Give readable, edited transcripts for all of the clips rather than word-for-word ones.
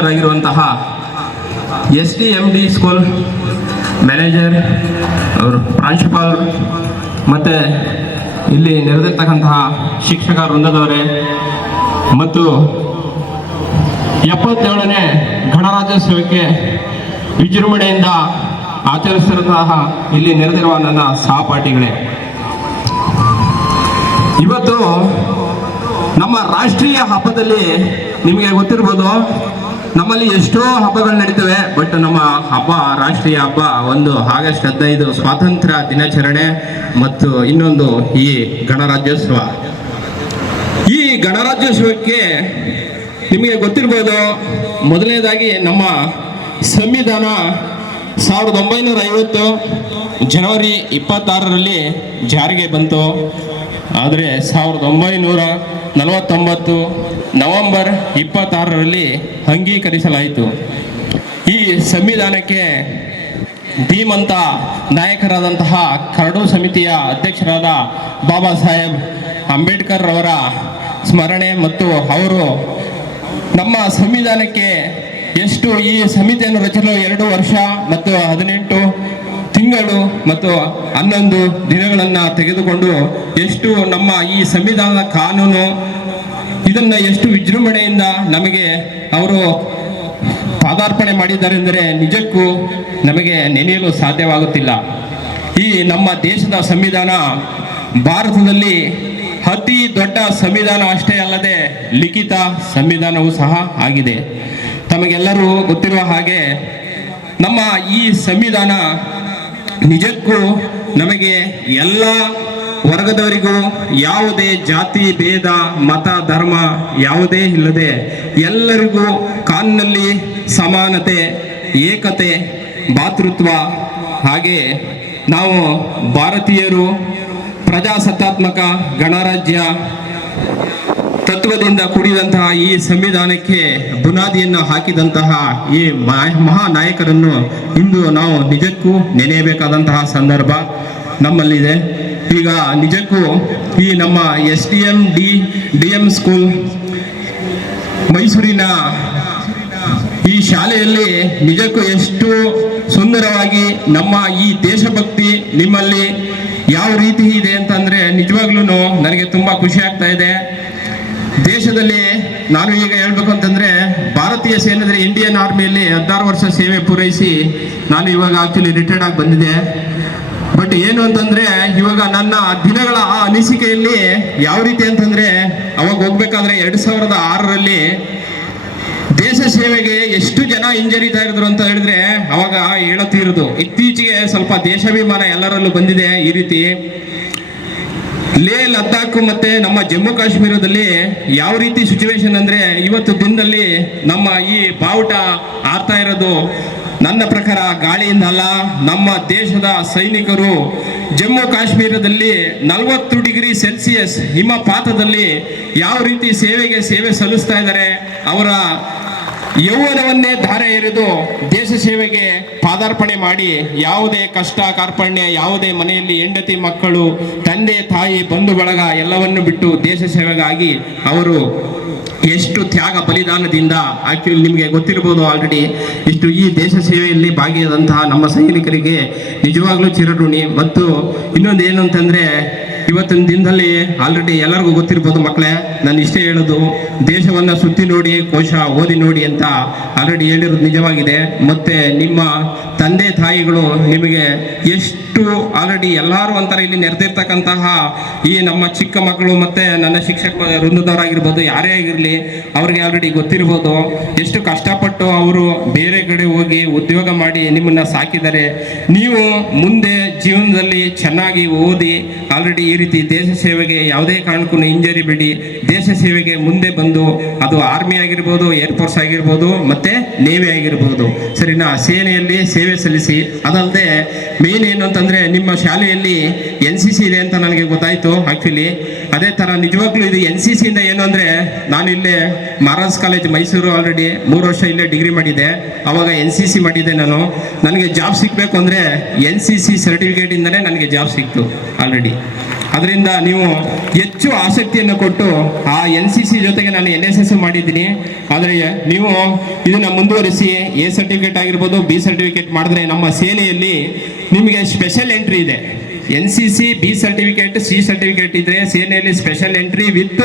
Engineer ಆಗಿರುವಂತಹ STMD school manager ಅವರು ಪ್ರಾಂಶುಪಾಲ್ ಮತ್ತು ಇಲ್ಲಿ ನೆರೆದಿರ್ತಕ್ಕಂತಹ ಶಿಕ್ಷಕ ವೃಂದದವರೇ ಮತ್ತು 77ನೇ ಗಣರಾಜ್ಯೋತ್ಸವಕ್ಕೆ ವಿಜೃಂಭಣೆಯಿಂದ ಆಚರಿಸಿರುವಂತಹ ಇಲ್ಲಿ ನೆರೆದಿರುವ ನನ್ನ ಸಹಪಾಠಿಗಳೇ, ಇವತ್ತು ನಮ್ಮ ರಾಷ್ಟ್ರೀಯ ಹಬ್ಬದಲ್ಲಿ ನಿಮಗೆ ಗೊತ್ತಿರ್ಬೋದು, ನಮ್ಮಲ್ಲಿ ಎಷ್ಟೋ ಹಬ್ಬಗಳು ನಡೀತವೆ. ಬಟ್ ನಮ್ಮ ಹಬ್ಬ, ರಾಷ್ಟ್ರೀಯ ಹಬ್ಬ ಒಂದು ಆಗಸ್ಟ್ 15 ಸ್ವಾತಂತ್ರ್ಯ ದಿನಾಚರಣೆ ಮತ್ತು ಇನ್ನೊಂದು ಈ ಗಣರಾಜ್ಯೋತ್ಸವ. ಈ ಗಣರಾಜ್ಯೋತ್ಸವಕ್ಕೆ ನಿಮಗೆ ಗೊತ್ತಿರ್ಬೋದು, ಮೊದಲನೇದಾಗಿ ನಮ್ಮ ಸಂವಿಧಾನ 1950 ಜನವರಿ 26ರಲ್ಲಿ ಜಾರಿಗೆ ಬಂತು. ಆದರೆ 1949 ನವೆಂಬರ್ 26ರಲ್ಲಿ ಅಂಗೀಕರಿಸಲಾಯಿತು. ಈ ಸಂವಿಧಾನಕ್ಕೆ ಧೀಮಂತ ನಾಯಕರಾದಂತಹ ಕರಡು ಸಮಿತಿಯ ಅಧ್ಯಕ್ಷರಾದ ಬಾಬಾ ಸಾಹೇಬ್ ಅಂಬೇಡ್ಕರ್ ಅವರ ಸ್ಮರಣೆ ಮತ್ತು ಅವರು ನಮ್ಮ ಸಂವಿಧಾನಕ್ಕೆ ಎಷ್ಟು ಈ ಸಮಿತಿಯನ್ನು ರಚಿಸಲು 2 ವರ್ಷ ಮತ್ತು 18 ತಿಂಗಳು ಮತ್ತು 11 ದಿನಗಳನ್ನು ತೆಗೆದುಕೊಂಡು ಎಷ್ಟು ನಮ್ಮ ಈ ಸಂವಿಧಾನದ ಕಾನೂನು ಇದನ್ನು ಎಷ್ಟು ವಿಜೃಂಭಣೆಯಿಂದ ನಮಗೆ ಅವರು ಪಾದಾರ್ಪಣೆ ಮಾಡಿದ್ದಾರೆ ಎಂದರೆ ನಿಜಕ್ಕೂ ನಮಗೆ ನೆನೆಯಲು ಸಾಧ್ಯವಾಗುತ್ತಿಲ್ಲ. ಈ ನಮ್ಮ ದೇಶದ ಸಂವಿಧಾನ ಭಾರತದಲ್ಲಿ ಅತಿ ದೊಡ್ಡ ಸಂವಿಧಾನ ಅಷ್ಟೇ ಅಲ್ಲದೆ ಲಿಖಿತ ಸಂವಿಧಾನವೂ ಸಹ ಆಗಿದೆ. ತಮಗೆಲ್ಲರೂ ಗೊತ್ತಿರುವ ಹಾಗೆ ನಮ್ಮ ಈ ಸಂವಿಧಾನ ನಿಜಕ್ಕೂ ನಮಗೆ ಎಲ್ಲ ವರ್ಗದವರಿಗೂ ಯಾವುದೇ ಜಾತಿ ಭೇದ ಮತ ಧರ್ಮ ಯಾವುದೇ ಇಲ್ಲದೆ ಎಲ್ಲರಿಗೂ ಕಾನೂನಲ್ಲಿ ಸಮಾನತೆ, ಏಕತೆ, ಭಾತೃತ್ವ, ಹಾಗೆ ನಾವು ಭಾರತೀಯರು ಪ್ರಜಾಸತ್ತಾತ್ಮಕ ಗಣರಾಜ್ಯ ತತ್ವದಿಂದ ಕೂಡಿದಂತಹ ಈ ಸಂವಿಧಾನಕ್ಕೆ ಬುನಾದಿಯನ್ನು ಹಾಕಿದಂತಹ ಈ ಮಹಾ ನಾಯಕರನ್ನು ಇಂದು ನಾವು ನಿಜಕ್ಕೂ ನೆನೆಯಬೇಕಾದಂತಹ ಸಂದರ್ಭ ನಮ್ಮಲ್ಲಿದೆ. ಈಗ ನಿಜಕ್ಕೂ ಈ ನಮ್ಮ STMD ಸ್ಕೂಲ್ ಮೈಸೂರಿನ ಈ ಶಾಲೆಯಲ್ಲಿ ನಿಜಕ್ಕೂ ಎಷ್ಟು ಸುಂದರವಾಗಿ ನಮ್ಮ ಈ ದೇಶಭಕ್ತಿ ನಿಮ್ಮಲ್ಲಿ ಯಾವ ರೀತಿ ಇದೆ ಅಂತಂದರೆ ನಿಜವಾಗ್ಲೂ ನನಗೆ ತುಂಬ ಖುಷಿ ಆಗ್ತಾ ಇದೆ. ದೇಶದಲ್ಲಿ ನಾನು ಈಗ ಹೇಳ್ಬೇಕು ಅಂತಂದರೆ ಭಾರತೀಯ ಸೇನೆ ಇಂಡಿಯನ್ ಆರ್ಮಿಯಲ್ಲಿ 16 ವರ್ಷ ಸೇವೆ ಪೂರೈಸಿ ನಾನು ಇವಾಗ ಆಕ್ಚುಲಿ ರಿಟೈರ್ಡ್ ಆಗಿ ಬಂದಿದೆ. ಬಟ್ ಏನು ಅಂತಂದರೆ ಇವಾಗ ನನ್ನ ದಿನಗಳ ಆ ಅನಿಸಿಕೆಯಲ್ಲಿ ಯಾವ ರೀತಿ ಅಂತಂದರೆ ಅವಾಗ ಹೋಗ್ಬೇಕಾದ್ರೆ 2006ರಲ್ಲಿ ದೇಶ ಸೇವೆಗೆ ಎಷ್ಟು ಜನ ಹಿಂಜರಿತಾ ಇದ್ರು ಅಂತ ಹೇಳಿದ್ರೆ ಅವಾಗ ಹೇಳುತ್ತಿರೋದು. ಇತ್ತೀಚೆಗೆ ಸ್ವಲ್ಪ ದೇಶಾಭಿಮಾನ ಎಲ್ಲರಲ್ಲೂ ಬಂದಿದೆ. ಈ ರೀತಿ ಲೇ ಲದ್ದಾಖ್ ಮತ್ತೆ ನಮ್ಮ ಜಮ್ಮು ಕಾಶ್ಮೀರದಲ್ಲಿ ಯಾವ ರೀತಿ ಸಿಚುವೇಶನ್ ಅಂದ್ರೆ ಇವತ್ತು ದಿನದಲ್ಲಿ ನಮ್ಮ ಈ ಬಾವುಟ ಆರ್ತಾ ಇರೋದು ನನ್ನ ಪ್ರಕಾರ ಗಾಳಿಯಿಂದ ಅಲ್ಲ. ನಮ್ಮ ದೇಶದ ಸೈನಿಕರು ಜಮ್ಮು ಕಾಶ್ಮೀರದಲ್ಲಿ 40 ಡಿಗ್ರಿ ಸೆಲ್ಸಿಯಸ್ ಹಿಮಪಾತದಲ್ಲಿ ಯಾವ ರೀತಿ ಸೇವೆ ಸಲ್ಲಿಸ್ತಾ ಇದ್ದಾರೆ. ಅವರ ಯೌವನವನ್ನೇ ಧಾರೆ ಎರೆದು ದೇಶ ಸೇವೆಗೆ ಪಾದಾರ್ಪಣೆ ಮಾಡಿ ಯಾವುದೇ ಕಷ್ಟ ಕಾರ್ಪಣ್ಯ, ಯಾವುದೇ ಮನೆಯಲ್ಲಿ ಹೆಂಡತಿ ಮಕ್ಕಳು, ತಂದೆ ತಾಯಿ ಬಂಧು ಬಳಗ ಎಲ್ಲವನ್ನು ಬಿಟ್ಟು ದೇಶ ಸೇವೆಗಾಗಿ ಅವರು ಎಷ್ಟು ತ್ಯಾಗ ಬಲಿದಾನದಿಂದ ಆಕ್ಚುಲಿ ನಿಮಗೆ ಗೊತ್ತಿರ್ಬೋದು ಆಲ್ರೆಡಿ ಇಷ್ಟು ಈ ದೇಶ ಸೇವೆಯಲ್ಲಿ ಭಾಗಿಯಾದಂತಹ ನಮ್ಮ ಸೈನಿಕರಿಗೆ ನಿಜವಾಗ್ಲೂ ಚಿರಋಣಿ. ಮತ್ತು ಇನ್ನೊಂದು ಏನು ಅಂತಂದರೆ ಇವತ್ತಿನ ದಿನದಲ್ಲಿ ಆಲ್ರೆಡಿ ಎಲ್ಲರಿಗೂ ಗೊತ್ತಿರ್ಬೋದು ಮಕ್ಕಳೇ, ನಾನು ಇಷ್ಟೇ ಹೇಳೋದು, ದೇಶವನ್ನು ಸುತ್ತಿ ನೋಡಿ ಕೋಶ ಓದಿ ನೋಡಿ ಅಂತ ಆಲ್ರೆಡಿ ಹೇಳಿರೋದು ನಿಜವಾಗಿದೆ. ಮತ್ತು ನಿಮ್ಮ ತಂದೆ ತಾಯಿಗಳು ನಿಮಗೆ ಎಷ್ಟು ಆಲ್ರೆಡಿ ಎಲ್ಲರೂ ಅಂತಾರೆ ಇಲ್ಲಿ ನೆರೆದಿರ್ತಕ್ಕಂತಹ ಈ ನಮ್ಮ ಚಿಕ್ಕ ಮಕ್ಕಳು ಮತ್ತು ನನ್ನ ಶಿಕ್ಷಕ ವೃಂದದವರಾಗಿರ್ಬೋದು, ಯಾರೇ ಆಗಿರಲಿ ಅವ್ರಿಗೆ ಆಲ್ರೆಡಿ ಗೊತ್ತಿರ್ಬೋದು ಎಷ್ಟು ಕಷ್ಟಪಟ್ಟು ಅವರು ಬೇರೆ ಕಡೆ ಹೋಗಿ ಉದ್ಯೋಗ ಮಾಡಿ ನಿಮ್ಮನ್ನು ಸಾಕಿದ್ದಾರೆ. ನೀವು ಮುಂದೆ ಜೀವನದಲ್ಲಿ ಚೆನ್ನಾಗಿ ಓದಿ ಆಲ್ರೆಡಿ ಈ ರೀತಿ ದೇಶ ಸೇವೆಗೆ ಯಾವುದೇ ಕಾರಣಕ್ಕೂ ಹಿಂಜರಿಬೇಡಿ. ದೇಶ ಸೇವೆಗೆ ಮುಂದೆ ಬಂದು ಅದು ಆರ್ಮಿ ಆಗಿರ್ಬೋದು, ಏರ್ಫೋರ್ಸ್ ಆಗಿರ್ಬೋದು, ಮತ್ತು ನೇವಿ ಆಗಿರ್ಬೋದು, ಸರಿನಾ, ಸೇನೆಯಲ್ಲಿ ಸೇವೆ ಸಲ್ಲಿಸಿ. ಅದಲ್ಲದೆ ಮೇನ್ ಏನು ಅಂತಂದರೆ ನಿಮ್ಮ ಶಾಲೆಯಲ್ಲಿ NCC ಇದೆ ಅಂತ ನನಗೆ ಗೊತ್ತಾಯಿತು ಆ್ಯಕ್ಚುಲಿ. ಅದೇ ಥರ ನಿಜವಾಗ್ಲೂ ಇದು NCC ಇಂದ ಏನು ಅಂದರೆ ನಾನು ಇಲ್ಲೇ ಮಹಾರಾಜ್ ಕಾಲೇಜ್ ಮೈಸೂರು ಆಲ್ರೆಡಿ 3 ವರ್ಷ ಇಲ್ಲೇ ಡಿಗ್ರಿ ಮಾಡಿದ್ದೆ. ಆವಾಗ NCC ಮಾಡಿದ್ದೆ ನಾನು. ನನಗೆ ಜಾಬ್ ಸಿಗಬೇಕು ಅಂದರೆ NCC ಸರ್ಟಿಫಿಕೇಟಿಂದಲೇ ನನಗೆ ಜಾಬ್ ಸಿಕ್ತು ಆಲ್ರೆಡಿ. ಅದರಿಂದ ನೀವು ಹೆಚ್ಚು ಆಸಕ್ತಿಯನ್ನು ಕೊಟ್ಟು ಆ NCC ಜೊತೆಗೆ ನಾನು NSS ಮಾಡಿದ್ದೀನಿ. ಆದರೆ ನೀವು ಇದನ್ನ ಮುಂದುವರಿಸಿ A ಸರ್ಟಿಫಿಕೇಟ್ ಆಗಿರ್ಬೋದು, B ಸರ್ಟಿಫಿಕೇಟ್ ಮಾಡಿದ್ರೆ ನಮ್ಮ ಸೇನೆಯಲ್ಲಿ ನಿಮಗೆ ಸ್ಪೆಷಲ್ ಎಂಟ್ರಿ ಇದೆ. NCC B certificate, C certificate ಇದ್ರೆ ಸೇನೆಯಲ್ಲಿ ಸ್ಪೆಷಲ್ ಎಂಟ್ರಿ ವಿತ್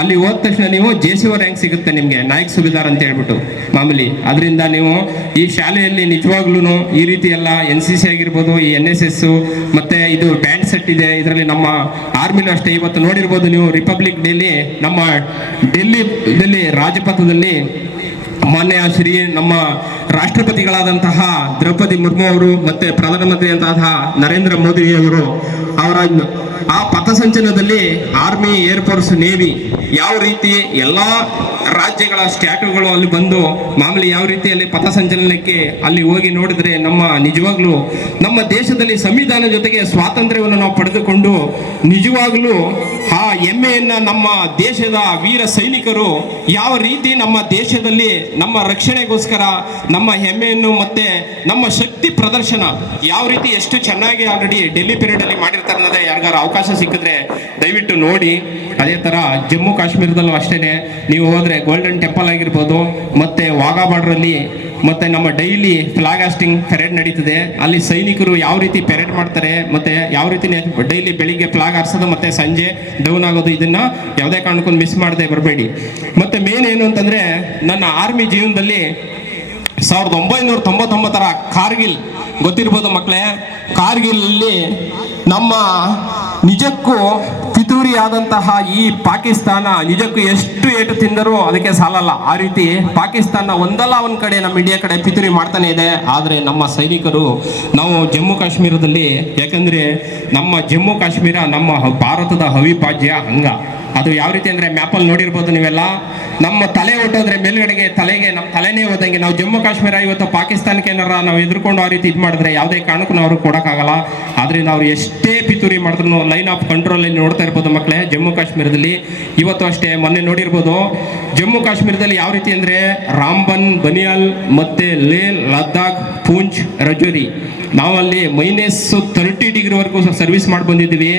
ಅಲ್ಲಿ ಹೋದ ತಕ್ಷಣ ನೀವು JCO ರ್ಯಾಂಕ್ ಸಿಗುತ್ತೆ ನಿಮಗೆ, ನಾಯಕ್ ಸುಬೇದಾರ್ ಅಂತ ಹೇಳ್ಬಿಟ್ಟು ಮಾಮೂಲಿ. ಅದರಿಂದ ನೀವು ಈ ಶಾಲೆಯಲ್ಲಿ ನಿಜವಾಗ್ಲೂ ಈ ರೀತಿ ಎಲ್ಲ NCC ಆಗಿರ್ಬೋದು, ಈ NSS ಮತ್ತೆ ಇದು ಬ್ಯಾಂಡ್ ಸೆಟ್ ಇದೆ. ಇದರಲ್ಲಿ ನಮ್ಮ ಆರ್ಮಿಲೂ ಅಷ್ಟೇ. ಇವತ್ತು ನೋಡಿರ್ಬೋದು ನೀವು ರಿಪಬ್ಲಿಕ್ ಡೇಲಿ ನಮ್ಮ ಡೆಲ್ಲಿದಲ್ಲಿ ರಾಜಪಥದಲ್ಲಿ ಮಾನ್ಯ ಶ್ರೀ ನಮ್ಮ ರಾಷ್ಟ್ರಪತಿಗಳಾದಂತಹ ದ್ರೌಪದಿ ಮುರ್ಮು ಅವರು ಮತ್ತೆ ಪ್ರಧಾನಮಂತ್ರಿ ಅಂತಹ ನರೇಂದ್ರ ಮೋದಿ ಅವರು ಅವರ ಆ ಪಥಸಂಚಲನದಲ್ಲಿ ಆರ್ಮಿ, ಏರ್ಫೋರ್ಸ್, ನೇವಿ ಯಾವ ರೀತಿ ಎಲ್ಲ ರಾಜ್ಯಗಳ ಸ್ಟ್ಯಾಟ್ಯೂಗಳು ಅಲ್ಲಿ ಬಂದು ಮಾಮೂಲಿ ಯಾವ ರೀತಿಯಲ್ಲಿ ಪಥಸಂಚಲನಕ್ಕೆ ಅಲ್ಲಿ ಹೋಗಿ ನೋಡಿದ್ರೆ ನಮ್ಮ ನಿಜವಾಗ್ಲೂ ನಮ್ಮ ದೇಶದಲ್ಲಿ ಸಂವಿಧಾನ ಜೊತೆಗೆ ಸ್ವಾತಂತ್ರ್ಯವನ್ನು ನಾವು ಪಡೆದುಕೊಂಡು ನಿಜವಾಗ್ಲೂ ಆ ಹೆಮ್ಮೆಯನ್ನ ನಮ್ಮ ದೇಶದ ವೀರ ಸೈನಿಕರು ಯಾವ ರೀತಿ ನಮ್ಮ ದೇಶದಲ್ಲಿ ನಮ್ಮ ರಕ್ಷಣೆಗೋಸ್ಕರ ನಮ್ಮ ಹೆಮ್ಮೆಯನ್ನು ಮತ್ತೆ ನಮ್ಮ ಶಕ್ತಿ ಪ್ರದರ್ಶನ ಯಾವ ರೀತಿ ಎಷ್ಟು ಚೆನ್ನಾಗಿ ಆಲ್ರೆಡಿ ಡೆಲ್ಲಿ ಪೀರಿಯಡ್ ಅಲ್ಲಿ ಮಾಡಿರ್ತಾರೆ ಅನ್ನೋದೇ ಯಾರಿಗಾರು ಅವಕಾಶ ಸಿಕ್ಕಿದ್ರೆ ದಯವಿಟ್ಟು ನೋಡಿ. ಅದೇ ತರ ಜಮ್ಮು ಕಾಶ್ಮೀರದಲ್ಲೂ ಅಷ್ಟೇನೆ ನೀವು ಹೋದ್ರೆ ಗೋಲ್ಡನ್ ಟೆಂಪಲ್ ಆಗಿರ್ಬೋದು, ಮತ್ತೆ ವಾಘಾ ಬಾರ್ಡರ್ ಅಲ್ಲಿ ಮತ್ತೆ ನಮ್ಮ ಡೈಲಿ ಫ್ಲಾಗ್ ಹಾಸ್ಟಿಂಗ್ ಪೆರೇಡ್ ನಡೀತದೆ. ಅಲ್ಲಿ ಸೈನಿಕರು ಯಾವ ರೀತಿ ಪೆರೇಡ್ ಮಾಡ್ತಾರೆ, ಮತ್ತೆ ಯಾವ ರೀತಿ ಡೈಲಿ ಬೆಳಿಗ್ಗೆ ಫ್ಲಾಗ್ ಹಾರಿಸೋದು ಮತ್ತೆ ಸಂಜೆ ಡೌನ್ ಆಗೋದು, ಇದನ್ನ ಯಾವುದೇ ಕಾರಣಕ್ಕೂ ಮಿಸ್ ಮಾಡದೆ ಬರಬೇಡಿ. ಮತ್ತೆ ಮೇನ್ ಏನು ಅಂತಂದ್ರೆ ನನ್ನ ಆರ್ಮಿ ಜೀವನದಲ್ಲಿ 1999 ಕಾರ್ಗಿಲ್ ಗೊತ್ತಿರ್ಬೋದು ಮಕ್ಕಳೇ. ಕಾರ್ಗಿಲ್ ಅಲ್ಲಿ ನಮ್ಮ ನಿಜಕ್ಕೂ ಪಿತೂರಿ ಆದಂತಹ ಈ ಪಾಕಿಸ್ತಾನ ನಿಜಕ್ಕೂ ಎಷ್ಟು ಏಟು ತಿಂದರೂ ಅದಕ್ಕೆ ಸಾಲಲ್ಲ. ಆ ರೀತಿ ಪಾಕಿಸ್ತಾನ ಒಂದಲ್ಲ ಒಂದ್ ಕಡೆ ನಮ್ಮ ಇಂಡಿಯಾ ಕಡೆ ಪಿತೂರಿ ಮಾಡ್ತಾನೆ ಇದೆ. ಆದರೆ ನಮ್ಮ ಸೈನಿಕರು ನಾವು ಜಮ್ಮು ಕಾಶ್ಮೀರದಲ್ಲಿ, ಯಾಕಂದ್ರೆ ನಮ್ಮ ಜಮ್ಮು ಕಾಶ್ಮೀರ ನಮ್ಮ ಭಾರತದ ಅವಿಭಾಜ್ಯ ಅಂಗ. ಅದು ಯಾವ ರೀತಿ ಅಂದ್ರೆ ಮ್ಯಾಪಲ್ಲಿ ನೋಡಿರ್ಬೋದು ನೀವೆಲ್ಲ, ನಮ್ಮ ತಲೆ ಹೊಟ್ಟೋದ್ರೆ ಮೇಲ್ಗಡೆಗೆ ತಲೆಗೆ ನಮ್ಮ ತಲೆನೇ ಹೋದಂಗೆ. ನಾವು ಜಮ್ಮು ಕಾಶ್ಮೀರ ಇವತ್ತು ಪಾಕಿಸ್ತಾನಕ್ಕೆ ಏನಾರ ನಾವು ಎದುರ್ಕೊಂಡು ಆ ರೀತಿ ಇದು ಮಾಡಿದ್ರೆ ಯಾವುದೇ ಕಾರಣಕ್ಕೂ ನಾವು ಅವ್ರಿಗೆ ಕೊಡೋಕ್ಕಾಗಲ್ಲ. ಆದ್ರಿಂದ ಅವ್ರು ಎಷ್ಟೇ ಪಿತೂರಿ ಮಾಡಿದ್ರು ಲೈನ್ ಆಫ್ ಕಂಟ್ರೋಲ್ ಅಲ್ಲಿ ನೋಡ್ತಾ ಇರ್ಬೋದು ಮಕ್ಕಳೇ. ಜಮ್ಮು ಕಾಶ್ಮೀರದಲ್ಲಿ ಇವತ್ತು ಅಷ್ಟೇ ಮೊನ್ನೆ ನೋಡಿರ್ಬೋದು ಜಮ್ಮು ಕಾಶ್ಮೀರದಲ್ಲಿ ಯಾವ ರೀತಿ ಅಂದ್ರೆ ರಾಂಬನ್, ಬನಿಯಾಲ್ ಮತ್ತೆ ಲೇ, ಲದ್ದಾಖ್, ಪೂಂಚ್, ರಜೌರಿ ನಾವಲ್ಲಿ -30 ಡಿಗ್ರಿವರೆಗೂ ಸರ್ವಿಸ್ ಮಾಡಿ ಬಂದಿದ್ದೀವಿ.